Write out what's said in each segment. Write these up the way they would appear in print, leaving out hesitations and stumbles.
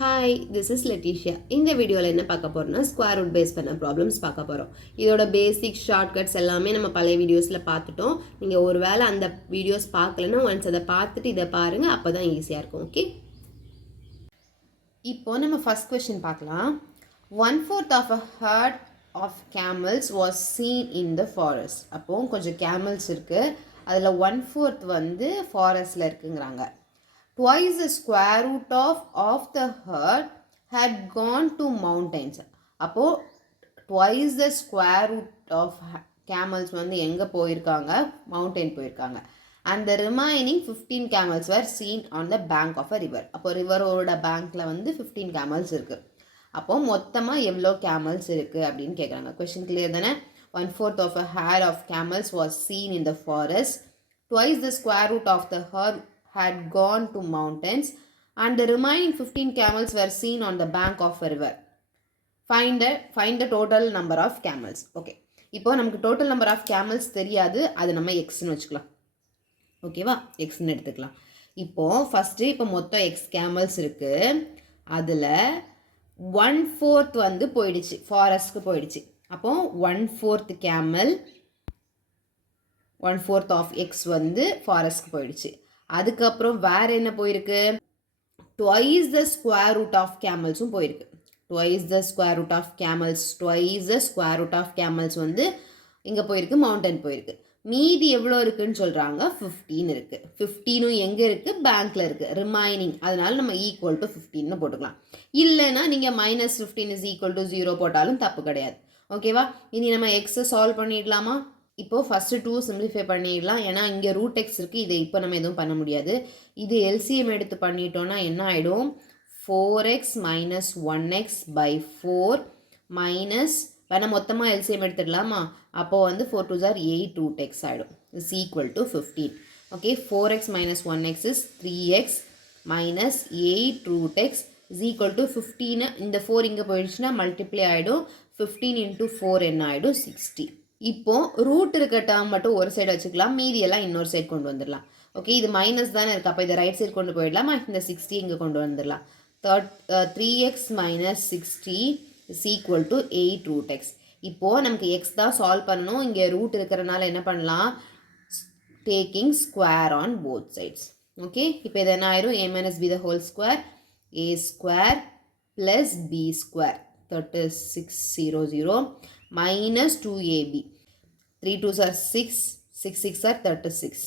Hi, this is லெட்டிஷியா. இந்த வீடியோவில் என்ன பார்க்க போகிறோம்னா ஸ்கொயர் ரூட் பேஸ் பண்ண ப்ராப்ளம்ஸ் பார்க்க போகிறோம். இதோட பேசிக் ஷார்ட்கட்ஸ் எல்லாமே நம்ம பழைய வீடியோஸில் பார்த்துட்டோம். நீங்கள் ஒரு வேளை அந்த வீடியோஸ் பார்க்கலன்னா ஒன்ஸ் அதை பார்த்துட்டு இதை பாருங்கள், அப்போ தான் ஈஸியாக இருக்கும். ஓகே, இப்போ நம்ம ஃபர்ஸ்ட் கொஸ்டின் பார்க்கலாம். 1/4 of a herd of camels was seen in the forest. அப்போது கொஞ்சம் கேமல்ஸ் இருக்குது, அதில் 1/4 வந்து ஃபாரஸ்டில் இருக்குங்கிறாங்க. Twice the square root of the herd had gone to mountains. அப்போ twice the square root of camels வந்து எங்கே போயிருக்காங்க? மவுண்டைன் போயிருக்காங்க. And the remaining 15 camels were seen on the bank of a river. அப்போ ரிவரோட பேங்க்ல வந்து 15 camels இருக்கு. அப்போ மொத்தமாக எவ்வளோ camels இருக்கு அப்படின்னு கேட்குறாங்க. கொஸ்டின் கிளியர் தானே? 1/4 of a herd of camels was seen in the forest. Twice the square root of the herd had gone to mountains and the remaining 15 camels were seen on the bank of a river. Find the total number of camels. Okay, இப்போ நமக்கு total number of camels தெரியாது, அது நம்ம xன்னு வச்சுக்கலாம். ஓகேவா, xன்னு எடுத்துக்கலாம். இப்போ first இப்போ மொத்தம் x camels இருக்கு, அதில் 1/4 வந்து போயிடுச்சு, ஃபாரஸ்ட்க்கு போயிடுச்சு. அப்போ 1/4 camel 1/4 of x வந்து ஃபாரஸ்ட்க்கு போயிடுச்சு. அதுக்கப்புறம் வேறு என்ன போயிருக்கு? Twice the square root of கேமல்ஸும் போயிருக்கு. Twice the square root of camels வந்து இங்கே போயிருக்கு, மவுண்டன் போயிருக்கு. மீதி எவ்வளோ இருக்குன்னு சொல்கிறாங்க? 15 இருக்குது. 15ம் எங்கே இருக்குது? பேங்க்கில் இருக்குது. ரிமைனிங், அதனால நம்ம ஈக்குவல் டு 15னு போட்டுக்கலாம். இல்லைன்னா நீங்கள் -15 = 0 போட்டாலும் தப்பு கிடையாது. ஓகேவா, இனி நம்ம எக்ஸை சால்வ் பண்ணிடலாமா? இப்போது ஃபஸ்ட்டு 2 சிம்பிளிஃபை பண்ணிடலாம், ஏன்னா இங்கே ரூட் எக்ஸ் இருக்குது, இதை இப்போ நம்ம எதுவும் பண்ண முடியாது. இது எல்சிஎம் எடுத்து பண்ணிட்டோன்னா என்ன ஆகிடும்? 4x - 1x / 4 மைனஸ் வேணா மொத்தமாக எல்சிஎம் எடுத்துடலாமா? அப்போது வந்து 4 2s are 8 root x ஆகிடும். Is equal to 15. Okay, 4x - 1x is 3x minus 8 root x is equal to 15. இந்த 4 இங்கே போயிடுச்சுன்னா மல்டிப்ளை ஆகிடும். 15 × 4 என்ன ஆகிடும்? 60. இப்போ ரூட் இருக்க டேர்ம் மட்டும் ஒரு சைடு வச்சுக்கலாம், மீதியெல்லாம் இன்னொரு சைடு கொண்டு வந்துடலாம். ஓகே, இது மைனஸ் தானே இருக்குது, அப்போ இதை ரைட் சைடு கொண்டு போயிடலாம், இந்த 60 இங்கே கொண்டு வந்துடலாம். 3x - 60 is equal to 8 root x. இப்போது நமக்கு எக்ஸ் தான் சால்வ் பண்ணணும், இங்கே ரூட் இருக்கிறனால என்ன பண்ணலாம்? Taking square on both sides. Okay, இப்போ இது என்ன ஆயிரும்? a - b the whole square, a square plus b square, 3600 minus 2ab. 3 2s are 6, 6 6 are 36,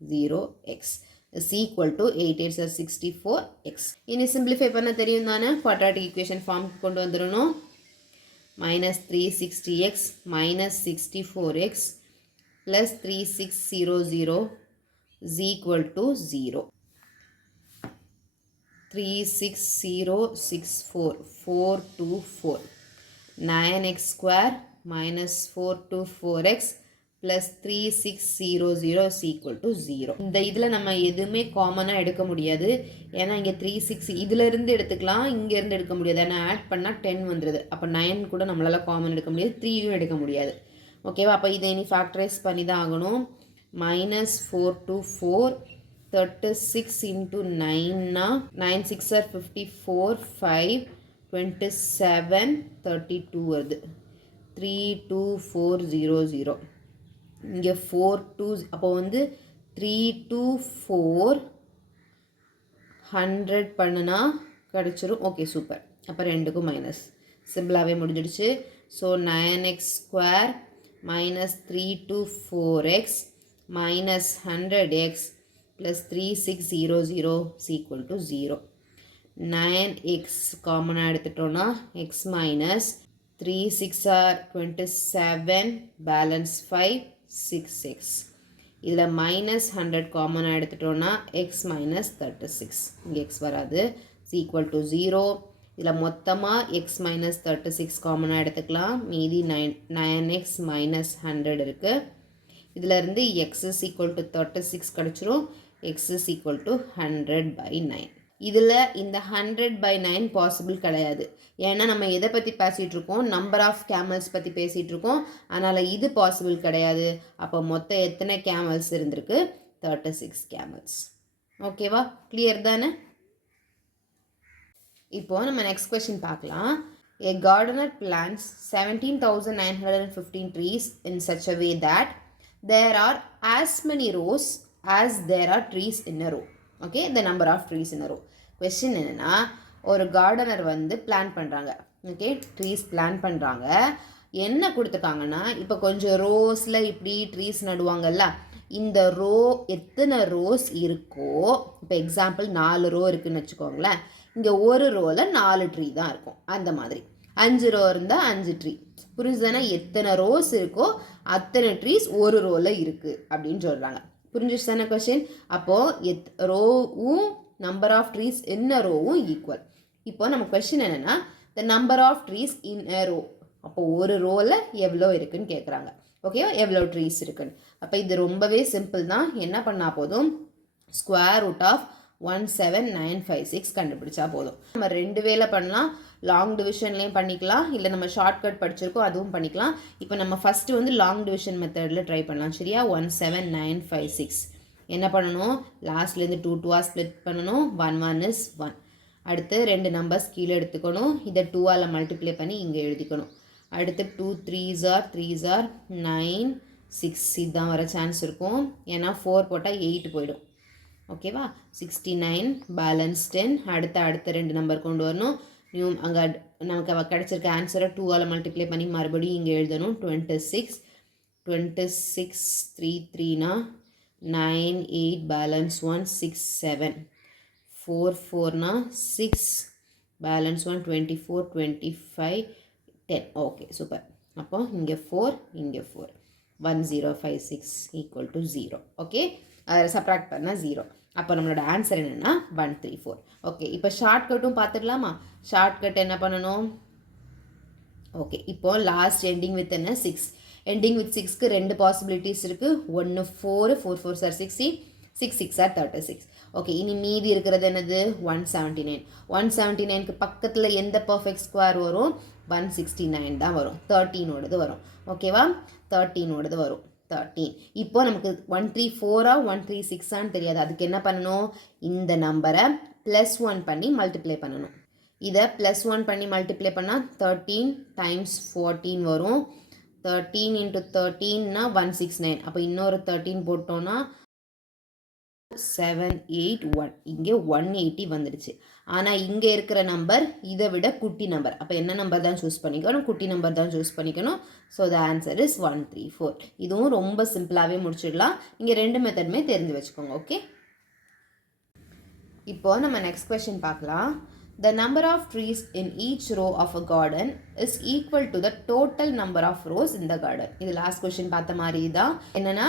0x is equal to 8 8s are 64x. இனி சிம்பிளிஃபை பண்ண தெரியும் தானே? குவாட்ராட்டிக் ஈக்குவேஷன் ஃபார்முக்கு கொண்டு வந்துடணும். -360x minus 64x plus 3600 is equal to 0. 36064 424 9x square minus 424x plus 3600 is equal to 0. இந்த இதில் நம்ம எதுவுமே காமனாக எடுக்க முடியாது, ஏன்னா இங்கே 36 இதிலிருந்து எடுத்துக்கலாம், இங்கேருந்து எடுக்க முடியாது, ஏன்னா ஆட் பண்ணால் 10 வந்துடுது. அப்போ 9 கூட நம்மளால் காமன் எடுக்க முடியாது, 3யும் எடுக்க முடியாது. ஓகேவா, அப்போ இதை இனி ஃபேக்டரைஸ் பண்ணி தான் ஆகணும். -424 36 × 9னா 9 6 are 54, 5 27 32 வருது. 32400 இங்கே 4 2, அப்போ வந்து 324 100 பண்ணுனா கிடச்சிரும். Okay, super. அப்போ ரெண்டுக்கும் மைனஸ் சிம்பிளாகவே முடிஞ்சிடுச்சு. So 9x square minus 324x minus 100x plus 3600 is equal to 0. 9x காமனாக எடுத்துட்டோன்னா x minus 3 6 are 27, balance 5 6x. இதில் -100 காமனாக எடுத்துட்டோன்னா x minus 36, இங்கே x வராது, is equal to 0. இதில் மொத்தமாக x minus 36 காமனாக எடுத்துக்கலாம், மீதி 9x minus 100 இருக்குது. இதிலிருந்து x is equal to 36 கிடச்சிரும், x is equal to 100/9. இதில் இந்த 100/9 பாசிபிள் கிடையாது, ஏன்னா நம்ம எதை பற்றி பேசிகிட்டு இருக்கோம்? நம்பர் ஆஃப் கேமல்ஸ் பற்றி பேசிகிட்டு இருக்கோம், அதனால் இது பாசிபிள் கிடையாது. அப்போ மொத்தம் எத்தனை கேமல்ஸ் இருந்திருக்கு? 36 கேமல்ஸ். ஓகேவா, கிளியர் தானே? இப்போ நம்ம நெக்ஸ்ட் கொஸ்டின் பார்க்கலாம். A gardener plants 17,915 trees in such a way that there are as many rows as there are trees in a row. Okay, the number of trees in a row. Question என்னன்னா, ஒரு gardener வந்து plan பண்ணுறாங்க. Okay, trees plan பண்ணுறாங்க. என்ன கொடுத்துருக்காங்கன்னா, இப்போ கொஞ்சம் ரோஸில் இப்படி ட்ரீஸ் நடுவாங்கல்ல, இந்த ரோ எத்தனை ரோஸ் இருக்கோ, இப்போ எக்ஸாம்பிள் 4 ரோ இருக்குதுன்னு வச்சுக்கோங்களேன், இங்கே ஒரு ரோவில் 4 ட்ரீ தான் இருக்கும். அந்த மாதிரி 5 ரோ இருந்தால் 5 ட்ரீ. புரிஞ்சுதானே? எத்தனை ரோஸ் இருக்கோ அத்தனை ட்ரீஸ் ஒரு ரோவில் இருக்குது அப்படின்னு சொல்கிறாங்க. புரிஞ்சிச்சு தானே கொஸ்டின்? அப்போது ரோவும் நம்பர் ஆஃப் ட்ரீஸ் என்ன ரோவும் ஈக்குவல். இப்போ நம்ம கொஸ்டின் என்னென்னா, the number of trees in a row. அப்போ ஒரு ரோவில் எவ்வளோ இருக்குதுன்னு கேட்குறாங்க. ஓகேவா? எவ்வளோ ட்ரீஸ் இருக்குன்னு. அப்போ இது ரொம்பவே சிம்பிள் தான். என்ன பண்ணால் போதும், ஸ்கொயர் ரூட் ஆஃப் 17956 கண்டுபிடிச்சா போதும். நம்ம 2 வேல பண்ணலாம். லாங் டிவிஷன்லேயும் பண்ணிக்கலாம், இல்லை நம்ம ஷார்ட்கட் படிச்சிருக்கோம் அதுவும் பண்ணிக்கலாம். இப்போ நம்ம ஃபஸ்ட்டு வந்து லாங் டிவிஷன் மெத்தடில் ட்ரை பண்ணலாம். சரியா? 17956 என்ன பண்ணணும், லாஸ்ட்லேருந்து 2 2ஆக ஸ்ப்ளிட் பண்ணணும். 1 1 is 1. அடுத்து 2 நம்பர்ஸ் கீழே எடுத்துக்கணும். இதை 2ஆல் மல்டிப்ளை பண்ணி இங்கே எழுதிக்கணும். அடுத்து 2 3s are 3s are 9 6 இதுதான் வர சான்ஸ் இருக்கும். ஏன்னா 4 போட்டால் 8 போயிடும். ஓகேவா? 69 பேலன்ஸ் 10. அடுத்த 2 நம்பர் கொண்டு வரணும். அங்கே நமக்கு கிடச்சிருக்க ஆன்சரை 2ஆல் மல்டிப்ளை பண்ணி மறுபடியும் இங்கே எழுதணும். 26 3 3னா 9 8 பேலன்ஸ் 1 6 7 4 4னா 6 பேலன்ஸ் 1 24 25 10. Okay, super. அப்போ இங்கே 4 இங்கே 4 1056 ஈக்குவல் டு 0. ஓகே, சப்ராக்ட் பண்ணால் 0. அப்போ நம்மளோட ஆன்சர் என்னென்னா 134. ஓகே, இப்போ ஷார்ட்கட்டும் பார்த்துடலாமா? ஷார்ட்கட் என்ன பண்ணணும்? ஓகே, இப்போது லாஸ்ட் எண்டிங் வித் என்ன 6. எண்டிங் வித் 6க்கு 2 பாசிபிலிட்டிஸ் இருக்குது. 1 4 4 4 are 60 6 6 are 36. ஓகே, இனி மீதி இருக்கிறது என்னது? 179. 179க்கு பக்கத்தில் எந்த பர்ஃபெக்ட் ஸ்கொயர் வரும்? 169 தான் வரும். 13ஓடது வரும். ஓகேவா? 13ஓடது வரும். 13. இப்போ நமக்கு 134 136 தெரியாது. அதுக்கு என்ன பண்ணணும்? இந்த நம்பரை +1 பண்ணி மல்டிப்ளை பண்ணணும். இதை +1 பண்ணி மல்டிப்ளை பண்ணால் 13 × 14 வரும். 13 × 13னா 169. அப்போ இன்னொரு 13 போட்டோன்னா 781. இங்கே 180 வந்துடுச்சு. ஆனால் இங்கே இருக்கிற நம்பர் இதை விட குட்டி நம்பர். அப்போ என்ன நம்பர் தான் சூஸ் பண்ணிக்கணும்? குட்டி நம்பர் தான் சூஸ் பண்ணிக்கணும். So the answer is 134. இதுவும் ரொம்ப சிம்பிளாகவே முடிச்சிடலாம். இங்கே 2 மெத்தடுமே தெரிஞ்சு வச்சுக்கோங்க. ஓகே, இப்போ நம்ம நெக்ஸ்ட் கொஸ்டின் பார்க்கலாம். The number of trees in each row of a garden is equal to the total number of rows in the garden. இது லாஸ்ட் கொஸ்டின் பார்த்த மாதிரி தான். என்னென்னா,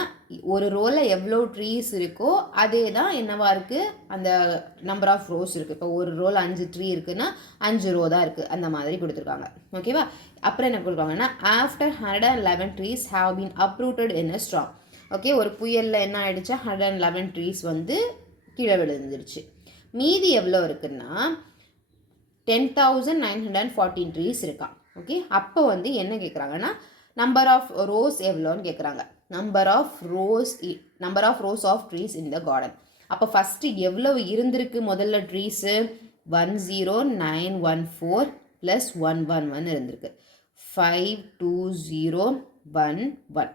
ஒரு ரோவில் எவ்வளோ ட்ரீஸ் இருக்கோ அதே தான் என்னவா இருக்குது, அந்த நம்பர் ஆஃப் ரோஸ் இருக்குது. இப்போ ஒரு ரோவில் 5 ட்ரீ இருக்குன்னா 5 ரோ தான் இருக்குது. அந்த மாதிரி கொடுத்துருக்காங்க. ஓகேவா? அப்புறம் என்ன கொடுக்குறாங்கன்னா, after 111 trees have been uprooted in a storm. Okay, ஒரு புயலில் என்ன ஆகிடுச்சா, 111 ட்ரீஸ் வந்து கீழே விழுந்துருச்சு. மீதி எவ்வளோ இருக்குன்னா 10,914 ட்ரீஸ் இருக்கான். ஓகே, அப்போ வந்து என்ன கேட்குறாங்கன்னா, நம்பர் ஆஃப் ரோஸ் எவ்வளோன்னு கேட்குறாங்க. Number of rows of trees in the garden. அப்போ ஃபஸ்ட்டு எவ்வளவு இருந்திருக்கு முதல்ல ட்ரீஸு? 10914 + 111 இருந்திருக்கு. 52011.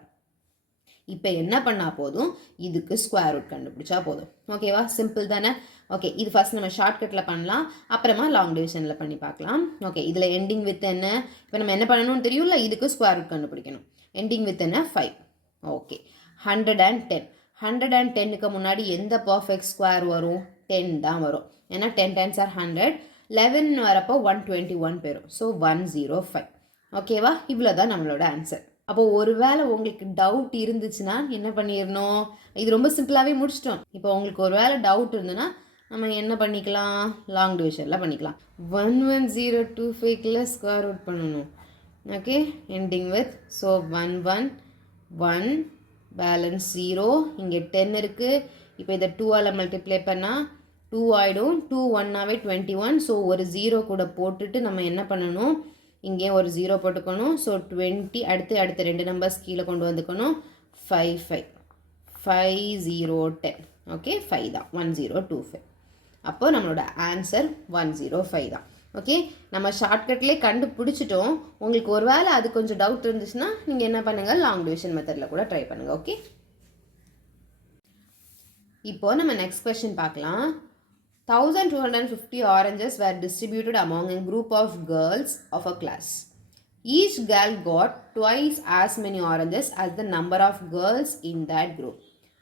இப்போ என்ன பண்ணால் போதும், இதுக்கு ஸ்கொயர் ரூட் கண்டுபிடிச்சா போதும். ஓகேவா? சிம்பிள் தானே? ஓகே, இது ஃபஸ்ட் நம்ம ஷார்ட்கட்டில் பண்ணலாம், அப்புறமா லாங் டிவிஷனில் பண்ணி பார்க்கலாம். ஓகே, இதில் எண்டிங் வித் என்ன? இப்போ நம்ம என்ன பண்ணணும்னு தெரியும்ல, இதுக்கு ஸ்கொயர் ரூட் கண்டுபிடிக்கணும். எண்டிங் வித் என்ன? 5. ஓகே, 110. 110க்கு முன்னாடி எந்த பர்ஃபெக்ட் ஸ்கொயர் வரும்? 10 தான் வரும். ஏன்னா 10 × 100. 11 வரப்போ 121 போயிடும். ஸோ 105. ஓகேவா? இவ்வளோ தான் நம்மளோட ஆன்சர். அப்போது ஒரு வேளை உங்களுக்கு டவுட் இருந்துச்சுன்னா என்ன பண்ணிடணும்? இது ரொம்ப சிம்பிளாகவே முடிச்சிட்டோம். இப்போ உங்களுக்கு ஒரு வேளை டவுட் இருந்ததுன்னா நம்ம என்ன பண்ணிக்கலாம்? லாங் டிவிஷனில் பண்ணிக்கலாம். 11025க்குள்ள ஸ்கொயர் ரூட் பண்ணணும். Okay, ending with so 111 balance 0. இங்கே 10 இருக்குது. இப்போ இதை 2ஆல் மல்டிப்ளை பண்ணால் 2 ஆகிடும். 2 1ஆவே 21. ஸோ ஒரு 0 கூட போட்டுட்டு நம்ம என்ன பண்ணணும்? இங்கே ஒரு 0 போட்டுக்கணும். ஸோ 20. அடுத்த 2 நம்பர்ஸ் கீழே கொண்டு வந்துக்கணும். 5 0 10. ஓகே, 5 தான். 1025. அப்போ நம்மளோட ஆன்சர் 105 தான். ஓகே, நம்ம ஷார்ட்கட்லேயே கண்டுபிடிச்சிட்டோம். உங்களுக்கு ஒரு வேளை அது கொஞ்சம் டவுட் இருந்துச்சுன்னா நீங்கள் என்ன பண்ணுங்கள், லாங் டிவிஷன் மெத்தடில் கூட ட்ரை பண்ணுங்கள். ஓகே, இப்போது நம்ம நெக்ஸ்ட் கொஸ்டின் பார்க்கலாம். 1250 oranges were distributed among a group of girls of a class. Each girl got twice as many oranges as the number of girls in that group.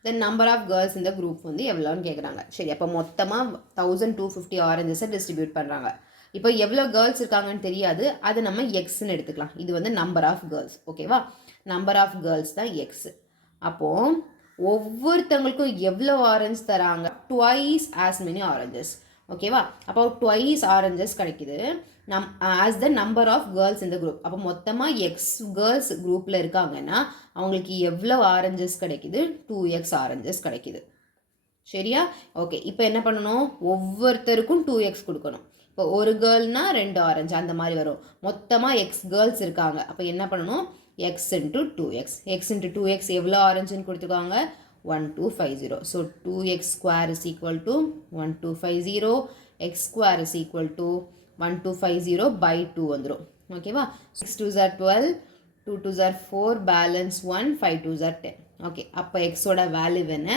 The number of girls in the group வந்து எவ்வளோன்னு கேட்குறாங்க. சரி, அப்போ மொத்தமாக 1250 ஆரஞ்சஸை distribute பண்ணுறாங்க. இப்போ எவ்வளோ girls இருக்காங்கன்னு தெரியாது, அது நம்ம எக்ஸ்ன்னு எடுத்துக்கலாம். இது வந்து நம்பர் ஆஃப் கேர்ள்ஸ். ஓகேவா, நம்பர் ஆஃப் கேர்ள்ஸ் தான் எக்ஸ். அப்போது ஒவ்வொருத்தவங்களுக்கும் எவ்வளோ ஆரஞ்சு தராங்க, ட்வைஸ் ஆஸ் மெனி ஆரஞ்சஸ். ஓகேவா, அப்போ ட்வைஸ் ஆரஞ்சஸ் கிடைக்குது as the number of girls இந்த குரூப். அப்போ மொத்தமாக எக்ஸ் கேர்ள்ஸ் குரூப்பில் இருக்காங்கன்னா அவங்களுக்கு எவ்வளோ ஆரஞ்சஸ் கிடைக்குது, 2x ஆரஞ்சஸ் கிடைக்குது. சரியா? ஓகே, இப்போ என்ன பண்ணணும், ஒவ்வொருத்தருக்கும் 2x கொடுக்கணும். இப்போ ஒரு கேர்ள்னா 2 ஆரஞ்சு அந்த மாதிரி வரும். மொத்தமாக எக்ஸ் கேர்ள்ஸ் இருக்காங்க, அப்போ என்ன பண்ணணும், x into 2x. x into 2x எவ்வளோ ஆரஞ்சுன்னு கொடுத்துருக்காங்க, 1250. So 2x square is equal to 1250. x square is equal to 1250 by 2 வந்துடும். ஓகேவா, 6 2s are 12, 2 2s are 4, balance 1, 5 2s are 10. Okay, அப்போ எக்ஸோட வேல்யூ என்ன,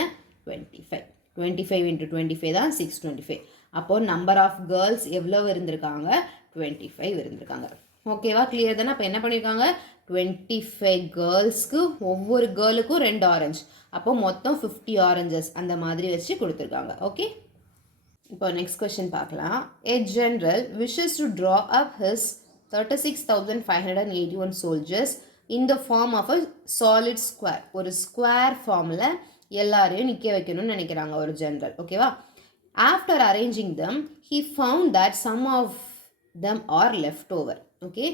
25. 25 into 25 தான் 625. அப்போது நம்பர் ஆஃப் கேர்ள்ஸ் எவ்வளோ இருந்திருக்காங்க, 25 இருந்திருக்காங்க. ஓகேவா, கிளியர் தானே? அப்போ என்ன பண்ணியிருக்காங்க, 25 கேர்ள்ஸ்க்கு ஒவ்வொரு கேர்ளுக்கும் 2 ஆரஞ்சு, அப்போ மொத்தம் 50 ஆரஞ்சஸ் அந்த மாதிரி வச்சு கொடுத்துருக்காங்க. ஓகே, இப்போ நெக்ஸ்ட் கொஸ்டின் பார்க்கலாம். A general wishes to draw up his 36,581 soldiers in the form of a solid square. ஒரு ஸ்கொயர் ஃபார்மில் எல்லாரையும் நிற்க வைக்கணும்னு நினைக்கிறாங்க ஒரு ஜென்ரல். ஓகேவா, after arranging them he found that some of them are left over. Okay,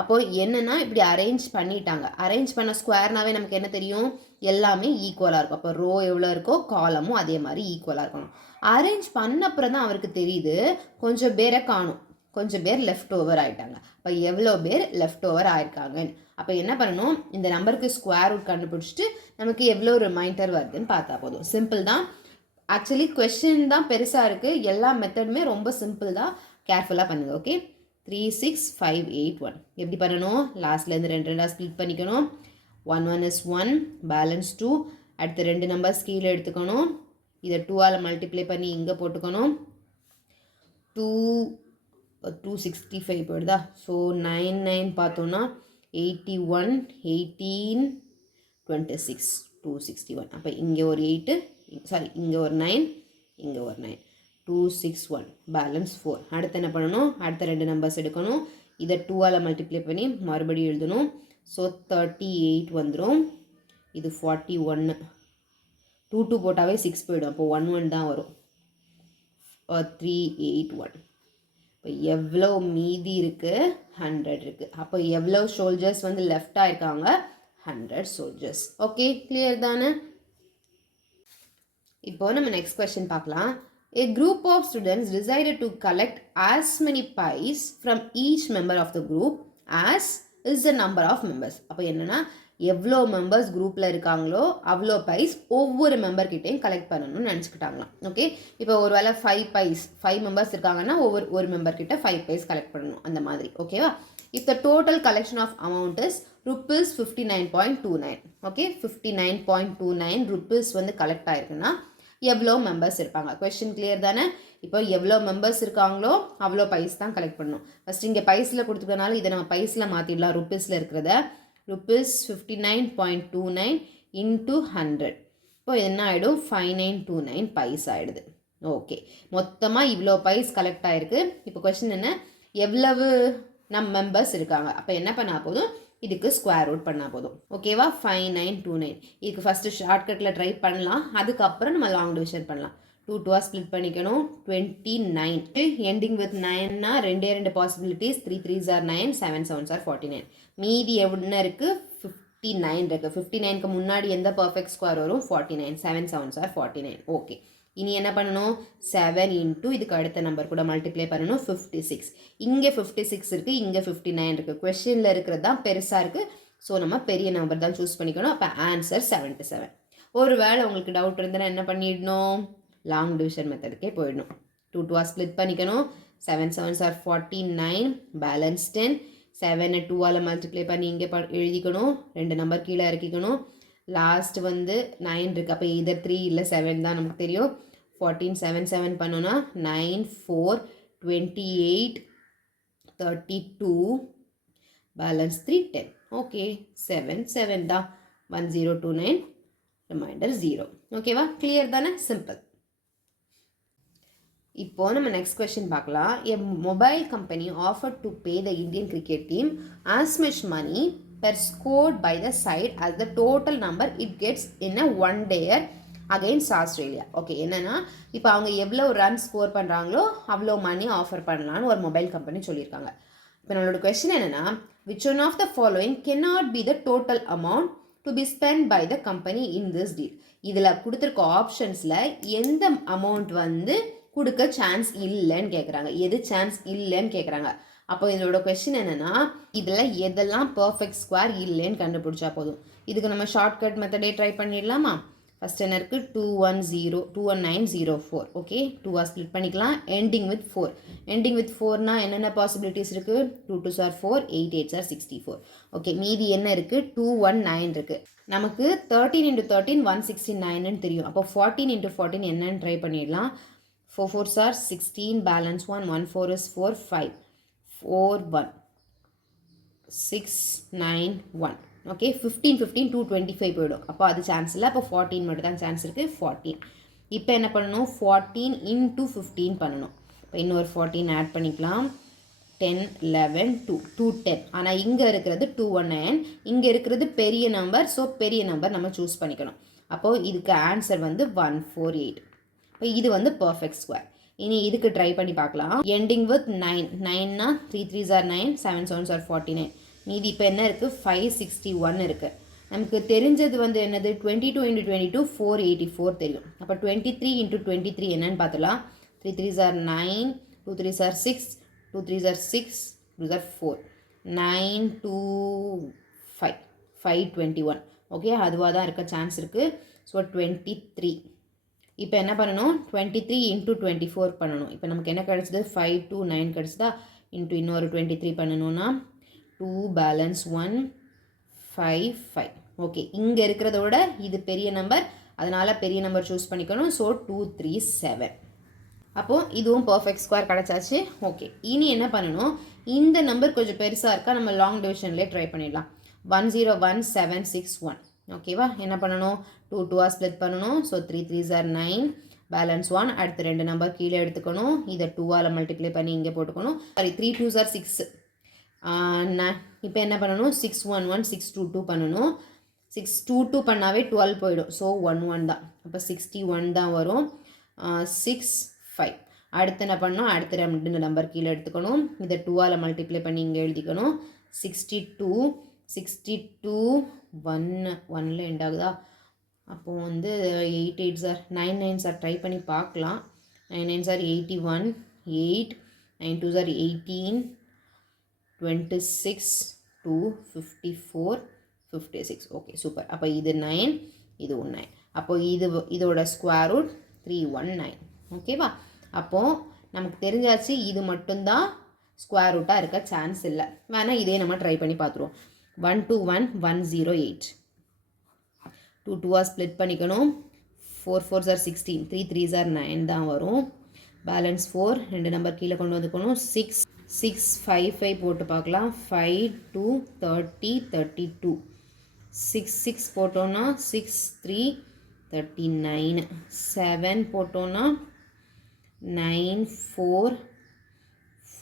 அப்போது என்னென்னா இப்படி அரேஞ்ச் பண்ணிட்டாங்க. அரேஞ்ச் பண்ண ஸ்கொயர்னாவே நமக்கு என்ன தெரியும், எல்லாமே ஈக்குவலாக இருக்கும். அப்போ ரோ எவ்வளோ இருக்கோ காலமும் அதே மாதிரி ஈக்குவலாக இருக்கணும். அரேஞ்ச் பண்ணப்புறம் தான் அவருக்கு தெரியுது கொஞ்சம் பேரை காணும், கொஞ்சம் பேர் லெஃப்ட் ஓவர் ஆகிட்டாங்க. அப்போ எவ்வளோ பேர் லெஃப்ட் ஓவர் ஆயிருக்காங்கன்னு அப்போ என்ன பண்ணணும், இந்த நம்பருக்கு ஸ்கொயர் ரூட் கண்டுபிடிச்சிட்டு நமக்கு எவ்வளோ ரிமைண்டர் வருதுன்னு பார்த்தா போதும். சிம்பிள் தான். ஆக்சுவலி கொஸ்டின் தான் பெருசாக இருக்குது, எல்லா மெத்தடுமே ரொம்ப சிம்பிள் தான், கேர்ஃபுல்லாக பண்ணுங்கள். ஓகே, 3 6 5 8 1 எப்படி பண்ணணும், லாஸ்ட்லேருந்து 2 2 ஸ்ப்ளிட் பண்ணிக்கணும். 1 1 is 1, பேலன்ஸ் 2. அடுத்து 2 நம்பர்ஸ் கீழே எடுத்துக்கணும், இதை 2ஆல் மல்டிப்ளை பண்ணி இங்கே போட்டுக்கணும். 265 போயிடுதா. ஸோ 9 9 பார்த்தோன்னா 81 18 26 261. அப்போ இங்கே ஒரு 8, சாரி இங்கே ஒரு 9, இங்கே ஒரு 9, 261, பேலன்ஸ் 4. அடுத்து என்ன பண்ணணும், அடுத்த 2 நம்பர்ஸ் எடுக்கணும், இதை 2ஆல் மல்டிப்ளை பண்ணி மறுபடியும் எழுதணும். ஸோ 38 வந்துடும், இது 41. 2 2 போட்டாவே 6 போயிடும், அப்போ 1 1 தான் வரும். 381. இப்போ எவ்வளோ மீதி இருக்குது, 100 இருக்குது. அப்போ எவ்வளோ சோல்ஜர்ஸ் வந்து லெஃப்டாக இருக்காங்க, 100 சோல்ஜர்ஸ். ஓகே, கிளியர் தானே? இப்போ நம்ம நெக்ஸ்ட் கொஸ்டின் பார்க்கலாம். A group of students decided to collect as many pies from each member of the group as is the number of members. அப்போ என்னென்னா எவ்வளோ மெம்பர்ஸ் குரூப்பில் இருக்காங்களோ அவ்வளோ பைஸ் ஒவ்வொரு மெம்பர்கிட்டையும் கலெக்ட் பண்ணணும்னு நினச்சிக்கிட்டாங்களாம். ஓகே, இப்போ ஒரு வேளை 5 மெம்பர்ஸ் இருக்காங்கன்னா ஒரு மெம்பர்கிட்ட 5 பைஸ் கலெக்ட் பண்ணணும் அந்த மாதிரி. ஓகேவா, if the total collection of amount is rupees 59.29. Okay, 59.29 rupees வந்து கலெக்ட் ஆயிருக்குன்னா எவ்வளோ மெம்பர்ஸ் இருப்பாங்க. கொஸ்டின் கிளியர் தானே? இப்போ எவ்வளோ மெம்பர்ஸ் இருக்காங்களோ அவ்வளோ பைஸ் தான் கலெக்ட் பண்ணணும். ஃபஸ்ட் இங்கே பைஸில் கொடுத்துக்கனால இதை நம்ம பைஸில் மாற்றிடலாம். ருப்பீஸில் இருக்கிறத rupees 59.29 into 100. இப்போ என்ன ஆகிடும், 5929 பைஸ் ஆகிடுது. ஓகே, மொத்தமாக இவ்வளோ பைஸ் கலெக்ட் ஆகிருக்கு. இப்போ கொஸ்டின் என்ன, எவ்வளவு மெம்பர்ஸ் இருக்காங்க. அப்போ என்ன பண்ணால் போதும், இதுக்கு ஸ்கொயர் ரூட் பண்ணால் போதும். ஓகேவா, 5929. இதுக்கு ஃபஸ்ட்டு ஷார்ட்கட்டில் ட்ரை பண்ணலாம், அதுக்கப்புறம் நம்ம லாங் டிவிஷன் பண்ணலாம். 2 2 ஸ்ப்ளிட் பண்ணிக்கணும். 29 எண்டிங் வித் 9னா 2 possibilities. 3 3s are 9, 7 7s are 49. மீதி என்ன இருக்குது, 59 இருக்குது. 59க்கு முன்னாடி எந்த பர்ஃபெக்ட் ஸ்கொயர் வரும், 49. 7 7s are 49. ஓகே, இனி என்ன பண்ணணும், 7 இன்ட்டு இதுக்கு அடுத்த நம்பர் கூட மல்டிப்ளை பண்ணணும், 56. இங்கே 56 இருக்குது, இங்கே 59 இருக்குது. கொஸ்டினில் இருக்கிறது தான் பெருசாக இருக்குது, ஸோ நம்ம பெரிய நம்பர் தான் சூஸ் பண்ணிக்கணும். அப்போ ஆன்சர் 77. ஒரு வேளை உங்களுக்கு டவுட் இருந்ததுன்னா என்ன பண்ணிடணும், லாங் டிவிஷன் மெத்தடுக்கே போயிடணும். 2 2 ஸ்ப்ளிட் பண்ணிக்கணும். 7 7s are 49, பேலன்ஸ் 10. 7 2ஆல் மல்டிப்ளை பண்ணி இங்கே எழுதிக்கணும், 2 நம்பர் கீழே இறக்கிக்கணும். லாஸ்ட் வந்து 9 இருக்குது, அப்போ இதர் 3 இல்லை 7 தான் நமக்கு தெரியும். 14 7 7 பண்ணோன்னா 9 4 28 32, பேலன்ஸ் 3 10. ஓகே, 7 7 தான். 1029, ரிமைண்டர் 0. ஓகேவா, கிளியர் தானே? சிம்பிள். இப்போ நம்ம நெக்ஸ்ட் கொஸ்டின் பார்க்கலாம். எ mobile company offer to pay the Indian cricket team as much money per scored by the side as the total number it gets in a one day against Australia. Okay, என்னன்னா இப்போ அவங்க எவ்வளோ run score பண்ணுறாங்களோ அவ்வளோ மணி offer பண்ணலான்னு ஒரு mobile company சொல்லியிருக்காங்க. இப்போ நம்மளோட கொஸ்டின் என்னென்னா, which one of the following cannot be the total amount to be spent by the company in this deal? இதில் கொடுத்துருக்க ஆப்ஷன்ஸில் எந்த அமௌண்ட் வந்து கொடுக்க சான்ஸ் இல்லைன்னு கேட்குறாங்க, எது சான்ஸ் இல்லைன்னு கேட்குறாங்க. அப்போ இதோட கொஸ்டின் என்னென்னா, இதில் எதெல்லாம் பர்ஃபெக்ட் ஸ்கொயர் இல்லைன்னு கண்டுபிடிச்சா போதும். இதுக்கு நம்ம ஷார்ட்கட் மெத்தடே ட்ரை பண்ணிடலாமா? ஃபஸ்ட் என்ன இருக்குது, 21904. ஓகே, 2ஆ ஸ்ப்ளிட் பண்ணிக்கலாம். Ending with 4. எண்டிங் வித் 4னா என்னென்ன பாசிபிலிட்டிஸ் இருக்குது? 2 2s are 4, 8 8s are 64. Okay, மீதி என்ன இருக்குது? 219 இருக்குது. நமக்கு 13 × 13 169ன்னு தெரியும். அப்போ 14 × 14 என்னன்னு ட்ரை பண்ணிடலாம். 4 4s are 16, balance 1, 1 4 is 4, 5, 4 1, 6 9 1. Okay, 15 15 225 போயிடும். அப்போ அது சான்ஸ் இல்லை. அப்போ 14 மட்டும் தான் சான்ஸ் இருக்குது. 14. இப்போ என்ன பண்ணணும்? 14 × 15 பண்ணணும். இப்போ இன்னொரு 14 ஆட் பண்ணிக்கலாம். 10 11 2 210. ஆனால் இங்கே இருக்கிறது 219, இங்கே இருக்கிறது பெரிய நம்பர். ஸோ பெரிய நம்பர் நம்ம சூஸ் பண்ணிக்கணும். அப்போது இதுக்கு ஆன்சர் வந்து 148. இப்போ இது வந்து பர்ஃபெக்ட் ஸ்கொயர். இனி இதுக்கு ட்ரை பண்ணி பார்க்கலாம். Ending with 9. 9னா 3 3s are 9, 7 7s are 49. மீதி இப்போ என்ன இருக்குது? 561 இருக்குது. நமக்கு தெரிஞ்சது வந்து என்னது? 22 × 22 484 தெரியும். அப்போ 23 × 23 என்னன்னு பார்த்தலாம். 3 3s are 9, 2 3s are 6, 2 3s are 6, 2s are 4, 9 2 5, 521. Okay, அதுவாக தான் இருக்க சான்ஸ் இருக்குது. ஸோ 23. இப்போ என்ன பண்ணணும்? 23 × 24 பண்ணணும். இப்போ நமக்கு என்ன கிடச்சிது? 529 கிடச்சிதா? இன்ட்டு இன்னொரு 23 பண்ணணும்னா 2 பேலன்ஸ் 1 5 5. ஓகே, இங்கே இருக்கிறத விட இது பெரிய நம்பர், அதனால் பெரிய நம்பர் சூஸ் பண்ணிக்கணும். ஸோ 237. அப்போது இதுவும் பர்ஃபெக்ட் ஸ்கொயர் கிடச்சாச்சு. ஓகே, இனி என்ன பண்ணணும்? இந்த நம்பர் கொஞ்சம் பெருசாக இருக்கா, நம்ம லாங் டிவிஷன்லேயே ட்ரை பண்ணிடலாம். 101,761. ஓகேவா, என்ன பண்ணணும்? 2 2ஆ ஸ்ப்ளிட் பண்ணணும். So 3 3s are 9, balance 1. அடுத்து 2 நம்பர் கீழே எடுத்துக்கணும். இதை 2ஆல் மல்டிப்ளை பண்ணி இங்கே போட்டுக்கணும். Sorry, 3 2s are 6. இப்போ என்ன பண்ணணும்? 611 622 பண்ணணும். 622 பண்ணாவே 12 போயிடும். ஸோ 11 தான். அப்போ 61 தான் வரும். 6 5. அடுத்து என்ன பண்ணணும்? அடுத்த 2 நம்பர் கீழே எடுத்துக்கணும். இதை 2ஆல் மல்டிப்ளை பண்ணி இங்கே எழுதிக்கணும். 62 62 1ல் எண்ட் ஆகுதா? அப்போது வந்து 8 8s are 9 9s are try பண்ணி பார்க்கலாம். 9 9s are 81, 8 9 2s are 18, 26 2 54 56. Okay, super. அப்போ இது 9, இது 9. அப்போது இதோட ஸ்கொயர் ரூட் 319. ஓகேவா? அப்போது நமக்கு தெரிஞ்சாச்சு இது மட்டும்தான் ஸ்கொயர் ரூட்டாக இருக்க சான்ஸ் இல்லை. வேணால் இதே நம்ம ட்ரை பண்ணி பார்த்துருவோம். 121 108. 2 2ஆ ஸ்ப்ளிட் பண்ணிக்கணும். 4 4s are 16, 3 3s are 9 தான் வரும். பேலன்ஸ் 4. 2 நம்பர் கீழே கொண்டு வந்துக்கணும். 6 6 5 5 போட்டு பார்க்கலாம். 5 2 30 32. 6 6 போட்டோன்னா 6 3 39. 7 போட்டோன்னா 9 4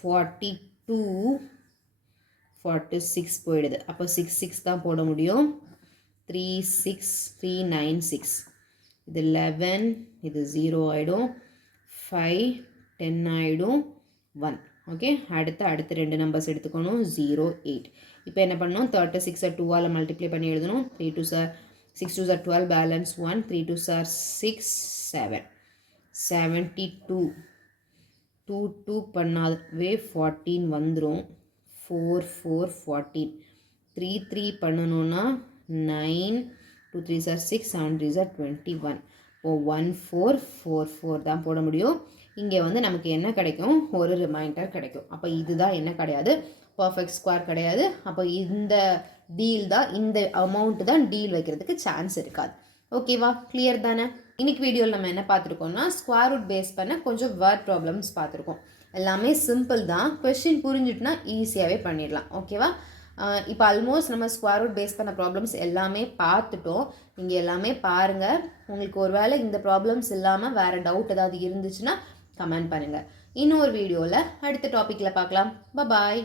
42 46 போயிடுது. அப்போ 6 6 தான் போட முடியும். 3 6 3 9 6. இது 11, இது 0 ஆகிடும். 5 10 ஆகிடும். 1. ஓகே, அடுத்து 2 நம்பர்ஸ் எடுத்துக்கணும். 0 8. இப்போ என்ன பண்ணணும்? 36 2ஆல் மல்டிப்ளை பண்ணி எழுதணும். 3 2s are 6 2s are 12, balance 1. 3 2s are 6 7. 72 2 2 பண்ணாவே 14 வந்துடும். 4 4 14. 3 3 பண்ணணுன்னா 9, 2 3s are 6, 7 3s are 21. இப்போ 1 4 4 4 தான் போட முடியும். இங்கே வந்து நமக்கு என்ன கிடைக்கும், ஒரு ரிமைண்டர் கிடைக்கும். அப்போ இதுதான் என்ன கிடையாது, பர்ஃபெக்ட் ஸ்கொயர் கிடையாது. அப்போ இந்த டீல் தான், இந்த அமௌண்ட் தான் டீல் வைக்கிறதுக்கு சான்ஸ் இருக்காது. ஓகேவா, கிளியர் தானே? இன்னைக்கு வீடியோவில் நம்ம என்ன பார்த்துருக்கோம்னா ஸ்கொயர் ரூட் பேஸ் பண்ண கொஞ்சம் வேர்ட் ப்ராப்ளம்ஸ் பார்த்துருக்கோம். எல்லாமே சிம்பிள் தான், கொஸ்டின் புரிஞ்சுட்டுனா ஈஸியாகவே பண்ணிடலாம். ஓகேவா, இப்போ ஆல்மோஸ்ட் நம்ம ஸ்கொயர் ரூட் பேஸ் பண்ண ப்ராப்ளம்ஸ் எல்லாமே பார்த்துட்டோம். நீங்கள் எல்லாமே பாருங்கள். உங்களுக்கு ஒரு வேளை இந்த ப்ராப்ளம்ஸ் இல்லாமல் வேறு டவுட் ஏதாவது இருந்துச்சுன்னா கமெண்ட் பண்ணுங்கள். இன்னொரு வீடியோவில் அடுத்த டாப்பிக்கில் பார்க்கலாம். பாய்.